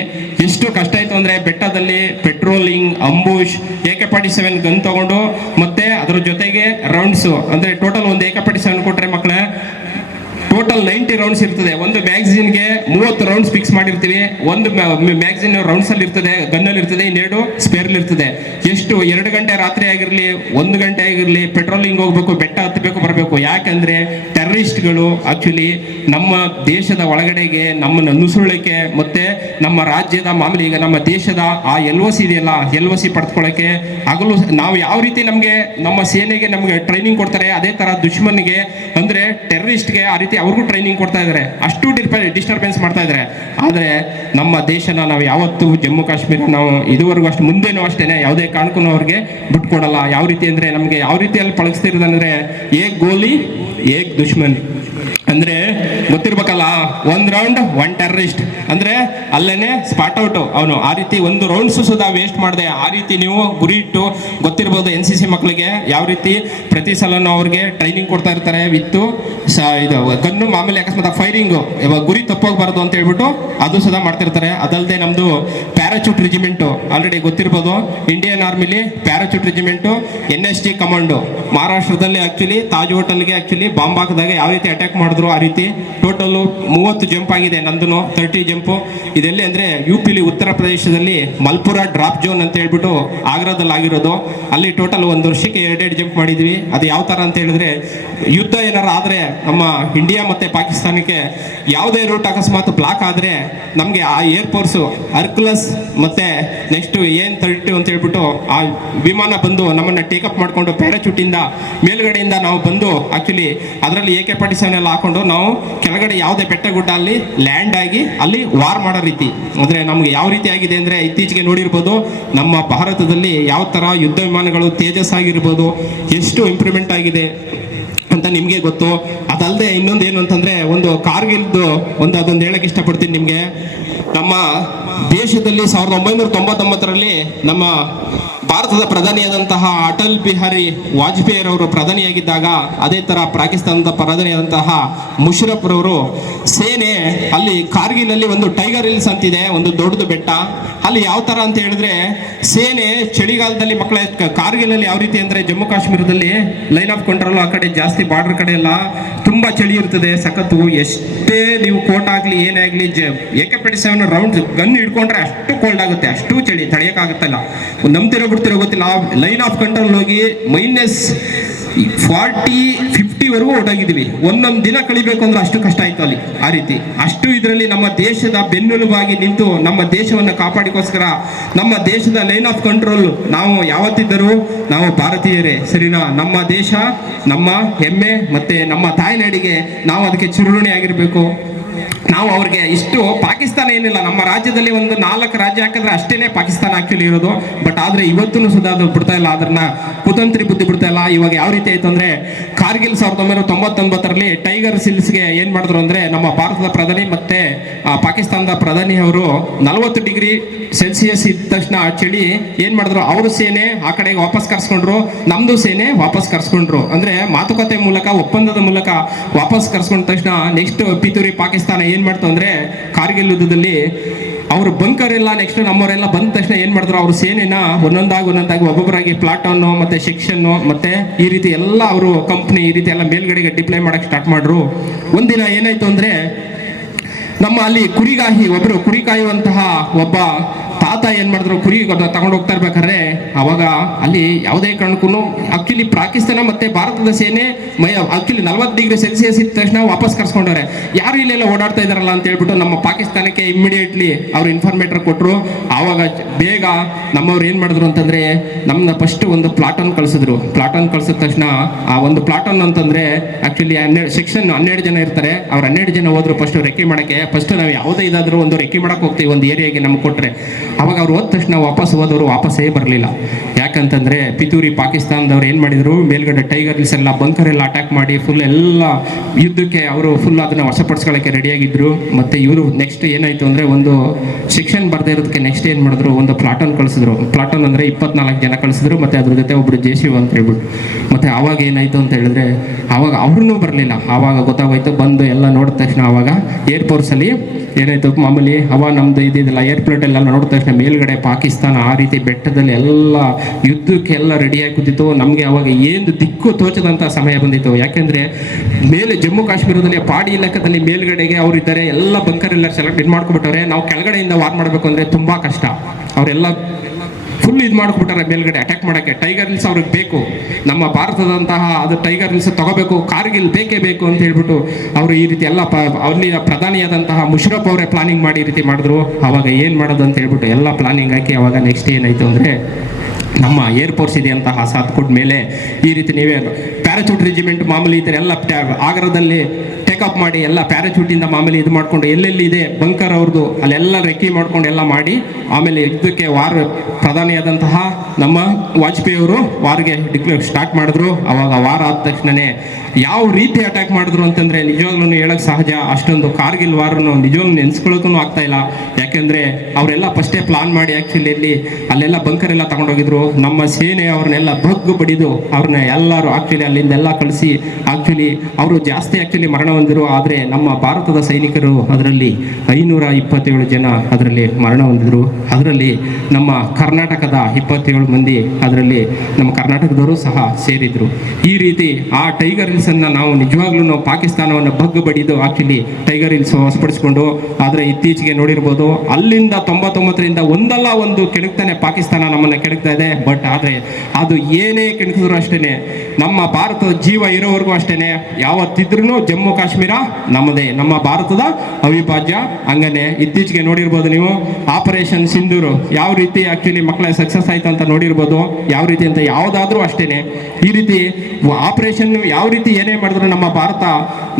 ಎಷ್ಟು ಕಷ್ಟ ಆಯ್ತು ಅಂದ್ರೆ ಬೆಟ್ಟದಲ್ಲಿ ಪೆಟ್ರೋಲಿಂಗ್, ಅಂಬುಷ್, AK-47 ಗನ್ ತಗೊಂಡು ಮತ್ತೆ ಅದ್ರ ಜೊತೆಗೆ ರೌಂಡ್ಸ್ ಅಂದ್ರೆ ಟೋಟಲ್ ಒಂದು AK-47 ಕೊಟ್ರೆ ಮಕ್ಕಳೇ ಟೋಟಲ್ 90 ರೌಂಡ್ಸ್ ಇರ್ತದೆ. ಒಂದು ಮ್ಯಾಗಝಿನ್ಗೆ 30 ರೌಂಡ್ಸ್ ಫಿಕ್ಸ್ ಮಾಡಿರ್ತೀವಿ. ಒಂದು ಮ್ಯಾಗಝಿನ್ ರೌಂಡ್ಸ್ ಅಲ್ಲಿ ಇರ್ತದೆ, ಗನ್ನಲ್ಲಿ ಇರ್ತದೆ, ಇನ್ನೆರಡು ಸ್ಪೇರ್ ಇರ್ತದೆ. ಎಷ್ಟು 2 ಗಂಟೆ ರಾತ್ರಿ ಆಗಿರ್ಲಿ, 1 ಗಂಟೆ ಆಗಿರ್ಲಿ ಪೆಟ್ರೋಲಿಂಗ್ ಹೋಗ್ಬೇಕು, ಬೆಟ್ಟ ಹತ್ತಬೇಕು, ಬರಬೇಕು. ಯಾಕಂದ್ರೆ ಟೆರರಿಸ್ಟ್ಗಳು ಆಕ್ಚುಲಿ ನಮ್ಮ ದೇಶದ ಒಳಗಡೆಗೆ ನಮ್ಮನ್ನು ನುಸುಳಕ್ಕೆ ಮತ್ತೆ ನಮ್ಮ ರಾಜ್ಯದ ಮಾಮೂಲಿ ಈಗ ನಮ್ಮ ದೇಶದ ಆ LOC ಇದೆಯಲ್ಲ, LOC ಪಡೆದುಕೊಳ್ಳಕ್ಕೆ ಆಗಲು ನಾವು ಯಾವ ರೀತಿ ನಮಗೆ ನಮ್ಮ ಸೇನೆಗೆ ನಮಗೆ ಟ್ರೈನಿಂಗ್ ಕೊಡ್ತಾರೆ, ಅದೇ ತರ ದುಶ್ಮನ್ಗೆ ಅಂದ್ರೆ ಟೆರರಿಸ್ಟ್ಗೆ ಆ ರೀತಿ ಅವ್ರಿಗೂ ಟ್ರೈನಿಂಗ್ ಕೊಡ್ತಾ ಇದ್ದಾರೆ. ಅಷ್ಟು ಡಿಸ್ಟರ್ಬೆನ್ಸ್ ಮಾಡ್ತಾ ಇದ್ದಾರೆ. ಆದರೆ ನಮ್ಮ ದೇಶನ ನಾವು ಯಾವತ್ತೂ ಜಮ್ಮು ಕಾಶ್ಮೀರ ನಾವು ಇದುವರೆಗೂ ಅಷ್ಟು ಮುಂದೆನೂ ಅಷ್ಟೇನೆ ಯಾವುದೇ ಕಾರಣಕ್ಕೂ ಅವ್ರಿಗೆ ಬಿಟ್ಕೊಡಲ್ಲ. ಯಾವ ರೀತಿ ಅಂದ್ರೆ ನಮಗೆ ಯಾವ ರೀತಿಯಲ್ಲಿ ಪಳಗಿಸ್ತಿರೋದಂದ್ರೆ ಏಕ್ ಗೋಲಿ ಏಕ್ ದುಶ್ಮನ್ ಅಂದ್ರೆ ಗೊತ್ತಿರ್ಬೇಕಲ್ಲ, 1 ರೌಂಡ್ 1 ಟೆರರಿಸ್ಟ್ ಅಂದ್ರೆ ಅಲ್ಲೇನೆ ಸ್ಪಾಟ್ ಔಟ್ ಅವನು. ಆ ರೀತಿ ಒಂದು ರೌಂಡ್ಸ್ ಸುಧಾ ವೇಸ್ಟ್ ಮಾಡಿದೆ. ಆ ರೀತಿ ನೀವು ಗುರಿ ಇಟ್ಟು ಗೊತ್ತಿರ್ಬೋದು NCC ಮಕ್ಕಳಿಗೆ ಯಾವ ರೀತಿ ಪ್ರತಿ ಸಲನೂ ಅವ್ರಿಗೆ ಟ್ರೈನಿಂಗ್ ಕೊಡ್ತಾ ಇರ್ತಾರೆ ವಿತ್ತು ಇದು ಗನ್ನು ಮಾಮೂಲಿ ಅಕಸ್ಮಾತ್ ಫೈರಿಂಗು ಇವಾಗ ಗುರಿ ತಪ್ಪೋಗ್ಬಾರ್ದು ಅಂತ ಹೇಳ್ಬಿಟ್ಟು ಅದು ಸುಧಾ ಮಾಡ್ತಿರ್ತಾರೆ. ಅದಲ್ಲದೆ ನಮ್ದು ಪ್ಯಾರಾಚೂಟ್ ರೆಜಿಮೆಂಟು ಆಲ್ರೆಡಿ ಗೊತ್ತಿರ್ಬೋದು, Indian ಆರ್ಮಿಲಿ parachute regiment NSG commando ಮಹಾರಾಷ್ಟ್ರದಲ್ಲಿ ಆಕ್ಚುಲಿ ತಾಜ್ ಹೋಟೆಲ್ಗೆ ಆಕ್ಚುಲಿ ಬಾಂಬ್ ಹಾಕಿದಾಗ ಯಾವ ರೀತಿ ಅಟ್ಯಾಕ್ ಮಾಡಿದ್ರು ಆ ರೀತಿ ಟೋಟಲ್ 30 ಜಂಪ್ ಆಗಿದೆ. ನಂದು 30 ಜಂಪು. ಇದೆಲ್ಲಿ ಅಂದ್ರೆ UPಲಿ ಉತ್ತರ ಪ್ರದೇಶದಲ್ಲಿ ಮಲ್ಪುರ ಡ್ರಾಪ್ ಜೋನ್ ಅಂತ ಹೇಳ್ಬಿಟ್ಟು ಆಗ್ರಾದಲ್ಲಿ ಆಗಿರೋದು. ಅಲ್ಲಿ ಟೋಟಲ್ 1 ವರ್ಷಕ್ಕೆ 2 ಜಂಪ್ ಮಾಡಿದ್ವಿ. ಅದು ಯಾವ ತರ ಅಂತ ಹೇಳಿದ್ರೆ ಯುದ್ಧ ಏನಾರ ಆದ್ರೆ ನಮ್ಮ ಇಂಡಿಯಾ ಮತ್ತೆ ಪಾಕಿಸ್ತಾನಕ್ಕೆ ಯಾವುದೇ ರೂಟ್ ಅಕಸ್ಮಾತ್ ಬ್ಲಾಕ್ ಆದ್ರೆ ನಮಗೆ ಆ ಏರ್ಫೋರ್ಸ್ ಹರ್ಕ್ಯುಲಸ್ ಮತ್ತೆ ನೆಕ್ಸ್ಟ್ AN-32 ಅಂತ ಹೇಳ್ಬಿಟ್ಟು ಆ ವಿಮಾನ ಬಂದು ನಮ್ಮನ್ನ ಟೇಕಪ್ ಮಾಡ್ಕೊಂಡು ಪ್ಯಾರಾಚೂಟ್ ಇಂದ ಮೇಲ್ಗಡೆಯಿಂದ ನಾವು ಬಂದು ಆಕ್ಚುಲಿ ಅದರಲ್ಲಿ AK-47 ಎಲ್ಲ ಹಾಕೊಂಡು ನಾವು ಕೆಳಗಡೆ ಯಾವುದೇ ಬೆಟ್ಟ ಗುಡ್ಡ ಅಲ್ಲಿ ಲ್ಯಾಂಡ್ ಆಗಿ ಅಲ್ಲಿ ವಾರ್ ಮಾಡೋ ರೀತಿ. ಅಂದ್ರೆ ನಮ್ಗೆ ಯಾವ ರೀತಿ ಆಗಿದೆ ಅಂದ್ರೆ ಇತ್ತೀಚೆಗೆ ನೋಡಿರ್ಬೋದು ನಮ್ಮ ಭಾರತದಲ್ಲಿ ಯಾವ ತರ ಯುದ್ಧ ವಿಮಾನಗಳು ತೇಜಸ್ ಆಗಿರ್ಬೋದು ಎಷ್ಟು ಇಂಪ್ರೂವ್ಮೆಂಟ್ ಆಗಿದೆ ಅಂತ ನಿಮ್ಗೆ ಗೊತ್ತು. ಅದಲ್ಲದೆ ಇನ್ನೊಂದು ಏನು ಅಂತಂದ್ರೆ ಒಂದು ಕಾರ್ಗಿಲ್ದು ಅದೊಂದು ಹೇಳಕ್ ಇಷ್ಟಪಡ್ತೀನಿ ನಿಮ್ಗೆ. ನಮ್ಮ ದೇಶದಲ್ಲಿ 1999ರಲ್ಲಿ ನಮ್ಮ ಭಾರತದ ಪ್ರಧಾನಿಯಾದಂತಹ ಅಟಲ್ ಬಿಹಾರಿ ವಾಜಪೇಯಿ ಅವರು ಪ್ರಧಾನಿಯಾಗಿದ್ದಾಗ, ಅದೇ ತರ ಪಾಕಿಸ್ತಾನದ ಪ್ರಧಾನಿಯಾದಂತಹ ಮುಷರಫ್ ರವರು ಸೇನೆ ಅಲ್ಲಿ ಕಾರ್ಗಿಲ್ ಅಲ್ಲಿ ಒಂದು ಟೈಗರ್ ಹಿಲ್ಸ್ ಅಂತಿದೆ, ಒಂದು ದೊಡ್ಡದು ಬೆಟ್ಟ. ಅಲ್ಲಿ ಯಾವ ತರ ಅಂತ ಹೇಳಿದ್ರೆ ಸೇನೆ ಚಳಿಗಾಲದಲ್ಲಿ ಮಕ್ಕಳ ಕಾರ್ಗಿಲ್ ಅಲ್ಲಿ ಯಾವ ರೀತಿ ಅಂದ್ರೆ ಜಮ್ಮು ಕಾಶ್ಮೀರದಲ್ಲಿ ಲೈನ್ ಆಫ್ ಕಂಟ್ರೋಲ್ ಆ ಕಡೆ ಜಾಸ್ತಿ ಬಾರ್ಡರ್ ಕಡೆ ಎಲ್ಲ ತುಂಬಾ ಚಳಿ ಇರ್ತದೆ ಸಖತ್ತು. ಎಷ್ಟೇ ನೀವು ಕೋಟ್ ಆಗ್ಲಿ ಏನೇ ಆಗ್ಲಿ AK-47 ರೌಂಡ್ ಗನ್ ಹಿಡ್ಕೊಂಡ್ರೆ ಅಷ್ಟು ಕೋಲ್ಡ್ ಆಗುತ್ತೆ, ಅಷ್ಟು ಚಳಿ ತಡೆಯಕ್ಕಾಗುತ್ತಲ್ಲ. ನಂಬ್ತಿರೋ ಬಿಡ್ತಿರೋ ಗೊತ್ತಿಲ್ಲ, ಲೈನ್ ಆಫ್ ಕಂಟ್ರೋಲ್ ಹೋಗಿ -40-50 ವರೆಗೂ ಹೊರಟಾಗಿದ್ದೀವಿ. ಒಂದೊಂದು ದಿನ ಕಳಿಬೇಕು ಅಂದ್ರೆ ಅಷ್ಟು ಕಷ್ಟ ಆಯ್ತು ಅಲ್ಲಿ. ಆ ರೀತಿ ಅಷ್ಟು ಇದರಲ್ಲಿ ನಮ್ಮ ದೇಶದ ಬೆನ್ನೆಲುಬಾಗಿ ನಿಂತು ನಮ್ಮ ದೇಶವನ್ನು ಕಾಪಾಡಿಕೋಸ್ಕರ ನಮ್ಮ ದೇಶದ ಲೈನ್ ಆಫ್ ಕಂಟ್ರೋಲ್ ನಾವು ಯಾವತ್ತಿದ್ದರೂ ನಾವು ಭಾರತೀಯರೇ, ಸರಿನಾ? ನಮ್ಮ ದೇಶ ನಮ್ಮ ಹೆಮ್ಮೆ ಮತ್ತೆ ನಮ್ಮ ತಾಯ್ನಾಡಿಗೆ ನಾವು ಅದಕ್ಕೆ ಚಿರುಣಿ ಆಗಿರ್ಬೇಕು. ನಾವು ಅವ್ರಿಗೆ ಇಷ್ಟು ಪಾಕಿಸ್ತಾನ ಏನಿಲ್ಲ, ನಮ್ಮ ರಾಜ್ಯದಲ್ಲಿ ಒಂದು 4 ರಾಜ್ಯ ಹಾಕಿದ್ರೆ ಅಷ್ಟೇನೆ ಪಾಕಿಸ್ತಾನ ಆಕ್ಚುಲಿ ಇರೋದು. ಬಟ್ ಆದ್ರೆ ಇವತ್ತೂ ಸುಧಾ ಅದು ಬಿಡ್ತಾ ಇಲ್ಲ, ಅದನ್ನ ಕುತಂತ್ರಿ ಬುದ್ಧಿ ಬಿಡ್ತಾ ಇಲ್ಲ. ಇವಾಗ ಯಾವ ರೀತಿ ಆಯ್ತು ಅಂದ್ರೆ ಕಾರ್ಗಿಲ್ 1999ರಲ್ಲಿ ಟೈಗರ್ ಹಿಲ್ಸ್ಗೆ ಏನ್ ಮಾಡಿದ್ರು ಅಂದ್ರೆ ನಮ್ಮ ಭಾರತದ ಪ್ರಧಾನಿ ಮತ್ತೆ ಪಾಕಿಸ್ತಾನದ ಪ್ರಧಾನಿ ಅವರು 40 ಡಿಗ್ರಿ ಸೆಲ್ಸಿಯಸ್ ಇದ್ದ ತಕ್ಷಣ ಚಳಿ ಏನ್ ಮಾಡಿದ್ರು, ಅವ್ರ ಸೇನೆ ಆ ಕಡೆಗೆ ವಾಪಸ್ ಕರ್ಸ್ಕೊಂಡ್ರು, ನಮ್ದು ಸೇನೆ ವಾಪಸ್ ಕರ್ಸ್ಕೊಂಡ್ರು. ಅಂದ್ರೆ ಮಾತುಕತೆ ಮೂಲಕ, ಒಪ್ಪಂದದ ಮೂಲಕ ವಾಪಸ್ ಕರ್ಸ್ಕೊಂಡ ತಕ್ಷಣ ನೆಕ್ಸ್ಟ್ ಪಿತೂರಿ ಪಾಕಿಸ್ತಾನ ಏನ್ ಮಾಡ್ತು ಅಂದ್ರೆ ಕಾರ್ಗಿಲ್ ಯುದ್ಧದಲ್ಲಿ ಅವರು ಬಂಕರ್ ಎಲ್ಲ ನೆಕ್ಸ್ಟ್ ನಮ್ಮವರೆಲ್ಲ ಬಂದ ತಕ್ಷಣ ಏನ್ ಮಾಡಿದ್ರು, ಅವ್ರ ಸೇನೆನ ಒಂದೊಂದಾಗಿ ಒಬ್ಬೊಬ್ಬರಾಗಿ ಪ್ಲಾಟೂನ್ ಮತ್ತೆ ಸೆಕ್ಷನ್ ಮತ್ತೆ ಈ ರೀತಿ ಎಲ್ಲ ಅವರು ಕಂಪ್ನಿ ಈ ರೀತಿ ಎಲ್ಲ ಮೇಲ್ಗಡೆಗೆ ಡಿಪ್ಲೈ ಮಾಡಕ್ ಸ್ಟಾರ್ಟ್ ಮಾಡ್ರು. ಒಂದಿನ ಏನಾಯ್ತು ಅಂದ್ರೆ ನಮ್ಮ ಅಲ್ಲಿ ಕುರಿ ಕಾಯುವಂತಹ ಒಬ್ಬ ತಾತ ಏನ್ ಮಾಡಿದ್ರು, ಕುರಿ ತಗೊಂಡು ಹೋಗ್ತಾ ಇರ್ಬೇಕಾದ್ರೆ ಅವಾಗ ಅಲ್ಲಿ ಯಾವುದೇ ಕಾರಣಕ್ಕೂ ಆಕ್ಚುಲಿ ಪಾಕಿಸ್ತಾನ ಮತ್ತೆ ಭಾರತದ ಸೇನೆ ಆಕ್ಚುಲಿ 40 ಡಿಗ್ರಿ ಸೆಲ್ಸಿಯಸ್ ಇದ್ದ ತಕ್ಷಣ ವಾಪಸ್ ಕರ್ಸ್ಕೊಂಡವ್ರೆ. ಯಾರು ಇಲ್ಲೆಲ್ಲ ಓಡಾಡ್ತಾ ಇದಾರಲ್ಲ ಅಂತ ಹೇಳ್ಬಿಟ್ಟು ನಮ್ಮ ಪಾಕಿಸ್ತಾನಕ್ಕೆ ಇಮಿಡಿಯೇಟ್ಲಿ ಅವ್ರು ಇನ್ಫಾರ್ಮೇಟರ್ ಕೊಟ್ಟರು. ಆವಾಗ ಬೇಗ ನಮ್ಮವ್ರು ಏನ್ ಮಾಡಿದ್ರು ಅಂತಂದ್ರೆ ನಮ್ಮನ್ನ ಫಸ್ಟ್ ಒಂದು ಪ್ಲಾಟೂನ್ ಕಳಿಸಿದ್ರು. ಪ್ಲಾಟೂನ್ ಕಳ್ಸಿದ ತಕ್ಷಣ ಆ ಒಂದು ಪ್ಲಾಟೂನ್ ಅಂತಂದ್ರೆ ಆಕ್ಚುಲಿ ಸೆಕ್ಷನ್ 12 ಜನ ಇರ್ತಾರೆ. ಅವ್ರು 12 ಜನ ಹೋದ್ರು ಫಸ್ಟ್ ರೆಕ್ಕಿ ಮಾಡಕ್ಕೆ. ಫಸ್ಟ್ ನಾವು ಯಾವುದೇ ಇದಾದ್ರೂ ಒಂದು ರೆಕ್ಕಿ ಮಾಡಕ್ ಹೋಗ್ತೀವಿ ಒಂದು ಏರಿಯಾಗೆ ನಮ್ಗೆ ಕೊಟ್ರೆ, ಅವಾಗ ಅವ್ರು ಹೋದ ತಕ್ಷಣ ಹೋದವರು ವಾಪಸ್ಸೇ ಬರಲಿಲ್ಲ. ಯಾಕಂತಂದ್ರೆ ಪಿತೂರಿ ಪಾಕಿಸ್ತಾನದವ್ರು ಏನ್ ಮಾಡಿದ್ರು, ಮೇಲ್ಗಡೆ ಟೈಗರ್ ಹಿಲ್ಸ್ ಎಲ್ಲ ಬಂಕರ್ ಎಲ್ಲ ಅಟ್ಯಾಕ್ ಮಾಡಿ ಫುಲ್ ಎಲ್ಲ ಯುದ್ಧಕ್ಕೆ ಅವರು ಫುಲ್ ಅದನ್ನ ವಶಪಡಿಸ್ಕೊಳ್ಳೋಕೆ ರೆಡಿಯಾಗಿದ್ರು. ಮತ್ತೆ ಇವರು ನೆಕ್ಸ್ಟ್ ಏನಾಯ್ತು ಅಂದ್ರೆ ಒಂದು ಸೆಕ್ಷನ್ ಬರ್ದೇ ಇರೋದಕ್ಕೆ ನೆಕ್ಸ್ಟ್ ಏನ್ ಮಾಡಿದ್ರು, ಒಂದು ಪ್ಲಾಟೂನ್ ಕಳಿಸಿದ್ರು. ಪ್ಲಾಟೂನ್ ಅಂದ್ರೆ 24 ಜನ ಕಳಿಸಿದ್ರು, ಮತ್ತೆ ಅದ್ರ ಜೊತೆ ಒಬ್ರು JCV ಅಂತ ಹೇಳ್ಬಿಟ್ಟು. ಮತ್ತೆ ಅವಾಗ ಏನಾಯ್ತು ಅಂತ ಹೇಳಿದ್ರೆ ಅವಾಗ ಅವ್ರೂ ಬರಲಿಲ್ಲ. ಆವಾಗ ಗೊತ್ತಾಗೋಯ್ತು, ಬಂದು ಎಲ್ಲ ನೋಡಿದ ತಕ್ಷಣ ಅವಾಗ ಏರ್ಫೋರ್ಸ್ ಅಲ್ಲಿ ಏನಾಯ್ತು ಮಾಮೂಲಿ ನಮ್ದು ಇದಿಲ್ಲ ಏರ್ಪ್ಲೇಟ್ ಎಲ್ಲ ನೋಡಿದ ತಕ್ಷಣ ಮೇಲ್ಗಡೆ ಪಾಕಿಸ್ತಾನ ಆ ರೀತಿ ಬೆಟ್ಟದಲ್ಲಿ ಎಲ್ಲ ಯುದ್ಧಕ್ಕೆ ಎಲ್ಲ ರೆಡಿಯಾಗಿ ಕೂತಿತ್ತು. ನಮ್ಗೆ ಅವಾಗ ಏನು ದಿಕ್ಕು ತೋಚದಂತ ಸಮಯ ಬಂದಿತ್ತು. ಯಾಕೆಂದ್ರೆ ಮೇಲೆ ಜಮ್ಮು ಕಾಶ್ಮೀರದಲ್ಲಿ ಪಾಡಿ ಇಲಾಖೆದಲ್ಲಿ ಮೇಲ್ಗಡೆಗೆ ಅವ್ರು ಇದ್ದಾರೆ, ಎಲ್ಲ ಬಂಕರ್ ಎಲ್ಲ ಸೆಲೆಕ್ಟ್ ಮಾಡ್ಕೊಬಿಟ್ಟವ್ರೆ. ನಾವು ಕೆಳಗಡೆಯಿಂದ ವಾರ್ ಮಾಡಬೇಕು ಅಂದ್ರೆ ತುಂಬಾ ಕಷ್ಟ. ಅವರೆಲ್ಲ ಫುಲ್ ಇದು ಮಾಡ್ಕೊಬಿಟ್ಟಾರೆ ಮೇಲ್ಗಡೆ ಅಟ್ಯಾಕ್ ಮಾಡಕ್ಕೆ. ಟೈಗರ್ ಹಿಲ್ಸ್ ಅವ್ರಿಗೆ ಬೇಕು, ನಮ್ಮ ಭಾರತದಂತಹ ಅದು ಟೈಗರ್ ಹಿಲ್ಸ್ ತಗೋಬೇಕು, ಕಾರ್ಗಿಲ್ ಬೇಕೇ ಬೇಕು ಅಂತ ಹೇಳ್ಬಿಟ್ಟು ಅವರು ಈ ರೀತಿ ಎಲ್ಲ ಅಲ್ಲಿ ಪ್ರಧಾನಿಯಾದಂತಹ ಮುಷರಫ್ ಅವರೇ ಪ್ಲಾನಿಂಗ್ ಮಾಡಿ ಈ ರೀತಿ ಮಾಡಿದ್ರು. ಅವಾಗ ಏನ್ ಮಾಡೋದು ಅಂತ ಹೇಳ್ಬಿಟ್ಟು ಎಲ್ಲ ಪ್ಲಾನಿಂಗ್ ಹಾಕಿ ಅವಾಗ ನೆಕ್ಸ್ಟ್ ಏನಾಯ್ತು ಅಂದ್ರೆ ನಮ್ಮ ಏರ್ಫೋರ್ಸ್ ಇದೆ ಅಂತ ಸಾತ್ಕೊಟ್ಟ ಮೇಲೆ ಈ ರೀತಿ ನೀವೇ ಪ್ಯಾರಾಚೂಟ್ ರೆಜಿಮೆಂಟ್ ಮಾಮೂಲಿ ಈ ಥರ ಎಲ್ಲ ಆಗರದಲ್ಲಿ ಟೇಕಪ್ ಮಾಡಿ ಎಲ್ಲ ಪ್ಯಾರಾಚೂಟಿಂದ ಮಾಮೂಲಿ ಇದು ಮಾಡ್ಕೊಂಡು ಎಲ್ಲೆಲ್ಲಿ ಇದೆ ಬಂಕರ್ ಅವ್ರದ್ದು ಅಲ್ಲೆಲ್ಲ ರೆಕ್ಕಿ ಮಾಡ್ಕೊಂಡು ಎಲ್ಲ ಮಾಡಿ ಆಮೇಲೆ ಯುದ್ಧಕ್ಕೆ ವಾರ್ ಪ್ರಧಾನಿಯಾದಂತಹ ನಮ್ಮ ವಾಜಪೇಯಿ ಅವರು ವಾರ್ಗೆ ಸ್ಟಾರ್ಟ್ ಮಾಡಿದ್ರು. ಅವಾಗ ವಾರ ಆದ ತಕ್ಷಣನೇ ಯಾವ ರೀತಿ ಅಟ್ಯಾಕ್ ಮಾಡಿದ್ರು ಅಂತಂದ್ರೆ ನಿಜವಾಗ್ಲೂ ಹೇಳಕ್ ಸಹಜ. ಅಷ್ಟೊಂದು ಕಾರ್ಗಿಲ್ ವಾರನ್ನು ನಿಜವಾಗ್ಲೂ ನೆನ್ಸ್ಕೊಳ್ಳೋಕ್ಕೂ ಆಗ್ತಾ ಇಲ್ಲ. ಯಾಕೆಂದ್ರೆ ಅವರೆಲ್ಲ ಫಸ್ಟೇ ಪ್ಲಾನ್ ಮಾಡಿ ಆಕ್ಚುಲಿ ಅಲ್ಲೆಲ್ಲ ಬಂಕರ್ ಎಲ್ಲ ತಗೊಂಡೋಗಿದ್ರು. ನಮ್ಮ ಸೇನೆ ಅವ್ರನ್ನೆಲ್ಲ ಬಗ್ಗು ಬಡಿದು ಅವ್ರನ್ನ ಎಲ್ಲರೂ ಆಕ್ಚುಲಿ ಅಲ್ಲಿಂದೆಲ್ಲ ಕಳಿಸಿ ಆಕ್ಚುಲಿ ಅವರು ಜಾಸ್ತಿ ಆಕ್ಚುಲಿ ಮರಣ ಹೊಂದಿರು. ಆದರೆ ನಮ್ಮ ಭಾರತದ ಸೈನಿಕರು ಅದರಲ್ಲಿ 527 ಜನ ಅದರಲ್ಲಿ ಮರಣ ಹೊಂದಿದ್ರು. ಅದರಲ್ಲಿ ನಮ್ಮ ಕರ್ನಾಟಕದ 27 ಮಂದಿ ಅದರಲ್ಲಿ ನಮ್ಮ ಕರ್ನಾಟಕದವರು ಸಹ ಸೇರಿದ್ರು. ಈ ರೀತಿ ಆ ಟೈಗರ್ ಹಿಲ್ಸ್ ಅನ್ನ ನಾವು ನಿಜವಾಗ್ಲೂ ಪಾಕಿಸ್ತಾನವನ್ನು ಬಗ್ಗು ಬಡಿದು ಆಕ್ಚುಲಿ ಟೈಗರ್ ಹಿಲ್ಸ್ ವಶಪಡಿಸಿಕೊಂಡು, ಆದರೆ ಇತ್ತೀಚೆಗೆ ನೋಡಿರ್ಬೋದು ಅಲ್ಲಿಂದ 99ರಿಂದ ಒಂದಲ್ಲ ಒಂದು ಕೆಣಕ್ತಾನೆ ಪಾಕಿಸ್ತಾನ ನಮ್ಮನ್ನ ಕೆಣಕ್ತಾ ಇದೆ. ಬಟ್ ಆದ್ರೆ ಅದು ಏನೇ ಕೆಣಕಿದ್ರು ಅಷ್ಟೇನೆ, ನಮ್ಮ ಭಾರತದ ಜೀವ ಇರೋವರೆಗೂ ಅಷ್ಟೇನೆ, ಯಾವತ್ತಿದ್ರೂ ಜಮ್ಮು ಕಾಶ್ಮೀರ ನಮ್ಮದೇ, ನಮ್ಮ ಭಾರತದ ಅವಿಭಾಜ್ಯ. ಹಂಗನೆ ಇತ್ತೀಚೆಗೆ ನೋಡಿರ್ಬೋದು ನೀವು ಆಪರೇಷನ್ ಸಿಂಧೂರು ಯಾವ ರೀತಿ ಆಕ್ಚುಲಿ ಮಕ್ಕಳ ಸಕ್ಸಸ್ ಆಯ್ತು ಅಂತ ನೋಡಿರ್ಬೋದು. ಯಾವ ರೀತಿ ಅಂತ ಯಾವುದಾದ್ರೂ ಅಷ್ಟೇನೆ ಈ ರೀತಿ ಆಪರೇಷನ್ ಯಾವ ರೀತಿ ಏನೇ ಮಾಡಿದ್ರು ನಮ್ಮ ಭಾರತ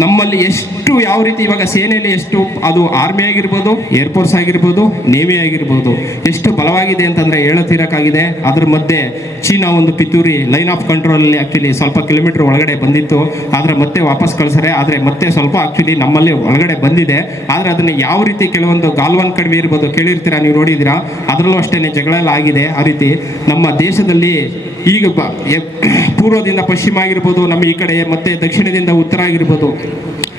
ನಮ್ಮಲ್ಲಿ ಎಷ್ಟು ಯಾವ ರೀತಿ ಇವಾಗ ಸೇನೆಯಲ್ಲಿ ಎಷ್ಟು ಅದು ಆರ್ಮಿ ಆಗಿರ್ಬೋದು, ಏರ್ಫೋರ್ಸ್ ಆಗಿರ್ಬೋದು, ನೇವಿ ಆಗಿರ್ಬೋದು ಎಷ್ಟು ಬಲವಾಗಿದೆ ಅಂತಂದರೆ ಹೇಳತೀರಕ್ಕಾಗಿದೆ. ಅದ್ರ ಮಧ್ಯೆ ಚೀನಾ ಒಂದು ಪಿತೂರಿ ಲೈನ್ ಆಫ್ ಕಂಟ್ರೋಲಲ್ಲಿ ಆ್ಯಕ್ಚುಲಿ ಸ್ವಲ್ಪ ಕಿಲೋಮೀಟರ್ ಒಳಗಡೆ ಬಂದಿತ್ತು, ಆದರೆ ಮತ್ತೆ ವಾಪಸ್ ಕಳಿಸ್ತಾರೆ. ಆದರೆ ಮತ್ತೆ ಸ್ವಲ್ಪ ಆ್ಯಕ್ಚುಲಿ ನಮ್ಮಲ್ಲಿ ಒಳಗಡೆ ಬಂದಿದೆ. ಆದರೆ ಅದನ್ನು ಯಾವ ರೀತಿ ಕೆಲವೊಂದು ಗಾಲ್ವಾನ್ ಕಡಿಮೆ ಇರ್ಬೋದು, ಕೇಳಿರ್ತೀರಾ, ನೀವು ನೋಡಿದ್ದೀರಾ, ಅದರಲ್ಲೂ ಅಷ್ಟೇ ಜಗಳ ಎಲ್ಲ ಆಗಿದೆ. ಆ ರೀತಿ ನಮ್ಮ ದೇಶದಲ್ಲಿ ಈಗ ಪೂರ್ವದಿಂದ ಪಶ್ಚಿಮ ಆಗಿರ್ಬೋದು, ನಮ್ಮ ಈ ಕಡೆ ಮತ್ತೆ ದಕ್ಷಿಣದಿಂದ ಉತ್ತರ ಆಗಿರ್ಬೋದು,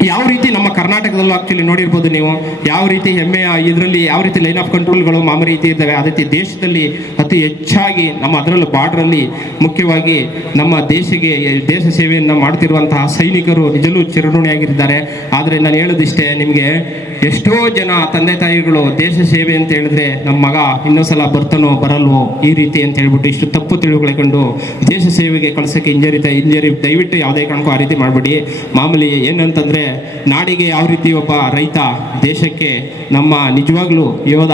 ಯಾವ ರೀತಿ ನಮ್ಮ ಕರ್ನಾಟಕದಲ್ಲೂ ಆ್ಯಕ್ಚುಲಿ ನೋಡಿರ್ಬೋದು ನೀವು, ಯಾವ ರೀತಿ ಹೆಮ್ಮೆಯ ಇದರಲ್ಲಿ ಯಾವ ರೀತಿ ಲೈನ್ ಆಫ್ ಕಂಟ್ರೋಲ್ಗಳು ಮಾಮೂಲಿ ರೀತಿ ಇದ್ದಾವೆ. ಅದೇ ರೀತಿ ದೇಶದಲ್ಲಿ ಅತಿ ಹೆಚ್ಚಾಗಿ ನಮ್ಮ ಅದರಲ್ಲೂ ಬಾರ್ಡ್ರಲ್ಲಿ ಮುಖ್ಯವಾಗಿ ನಮ್ಮ ದೇಶ ಸೇವೆಯನ್ನು ಮಾಡ್ತಿರುವಂತಹ ಸೈನಿಕರು ನಿಜಲೂ ಚಿರಋಣಿಯಾಗಿದ್ದಾರೆ. ಆದರೆ ನಾನು ಹೇಳೋದಿಷ್ಟೇ ನಿಮಗೆ, ಎಷ್ಟೋ ಜನ ತಂದೆ ತಾಯಿಗಳು ದೇಶ ಸೇವೆ ಅಂತ ಹೇಳಿದ್ರೆ ನಮ್ಮ ಮಗ ಇನ್ನೊಂದ್ಸಲ ಬರ್ತಾನೋ ಬರಲ್ವೋ ಈ ರೀತಿ ಅಂತ ಹೇಳ್ಬಿಟ್ಟು ಇಷ್ಟು ತಪ್ಪು ತಿಳುವಳಿಕೊಂಡು ದೇಶ ಸೇವೆಗೆ ಕಳ್ಸೋಕ್ಕೆ ಇಂಜರಿ ದಯವಿಟ್ಟು ಯಾವುದೇ ಕಾರಣಕ್ಕೂ ಆ ರೀತಿ ಮಾಡಬೇಡಿ. ಮಾಮೂಲಿ ಏನಂತಂದರೆ, ನಾಡಿಗೆ ಯಾವ ರೀತಿ ಒಬ್ಬ ರೈತ ದೇಶಕ್ಕೆ ನಮ್ಮ ನಿಜವಾಗ್ಲೂ ಯೋಧ,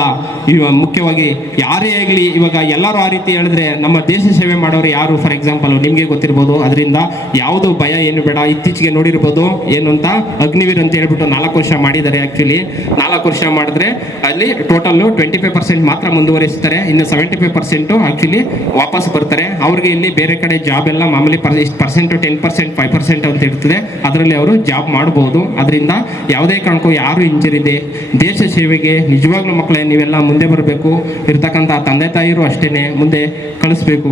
ಮುಖ್ಯವಾಗಿ ಯಾರೇ ಆಗಲಿ ಇವಾಗ ಎಲ್ಲರೂ ಆ ರೀತಿ ಹೇಳಿದ್ರೆ ನಮ್ಮ ದೇಶ ಸೇವೆ ಮಾಡೋರು ಯಾರು, ಫಾರ್ ಎಕ್ಸಾಂಪಲ್ ನಿಮಗೆ ಗೊತ್ತಿರ್ಬೋದು. ಅದರಿಂದ ಯಾವುದು ಭಯ ಏನು ಬೇಡ. ಇತ್ತೀಚೆಗೆ ನೋಡಿರ್ಬೋದು ಏನು ಅಂತ ಅಗ್ನಿವೀರ್ ಅಂತ ಹೇಳ್ಬಿಟ್ಟು 4 ವರ್ಷ ಮಾಡಿದ್ದಾರೆ. ಆ್ಯಕ್ಚುಲಿ 4 ವರ್ಷ ಮಾಡಿದ್ರೆ ಅಲ್ಲಿ ಟೋಟಲ್ಲು 25% ಮಾತ್ರ ಮುಂದುವರಿಸ್ತಾರೆ, ಇನ್ನು 75% ಆ್ಯಕ್ಚುಲಿ ವಾಪಸ್ ಬರ್ತಾರೆ. ಅವ್ರಿಗೆ ಇಲ್ಲಿ ಬೇರೆ ಕಡೆ ಜಾಬ್ ಎಲ್ಲ ಮಾಮೂಲಿ ಪರ್ಸೆಂಟು 10%, 5% ಅಂತ ಇರ್ತದೆ, ಅದರಲ್ಲಿ ಅವರು ಜಾಬ್ ಮಾಡ್ಬೋದು. ಅದರಿಂದ ಯಾವುದೇ ಕಾರಣಕ್ಕೂ ಯಾರು ಹಿಂಜರಿದೆ ದೇಶ ಸೇವೆಗೆ ನಿಜವಾಗ್ಲೂ ಮಕ್ಕಳೇ ನೀವೆಲ್ಲ ಮುಂದೆ ಬರಬೇಕು. ಇರ್ತಕ್ಕಂಥ ತಂದೆ ತಾಯಿರು ಅಷ್ಟೇ ಮುಂದೆ ಕಳಿಸ್ಬೇಕು.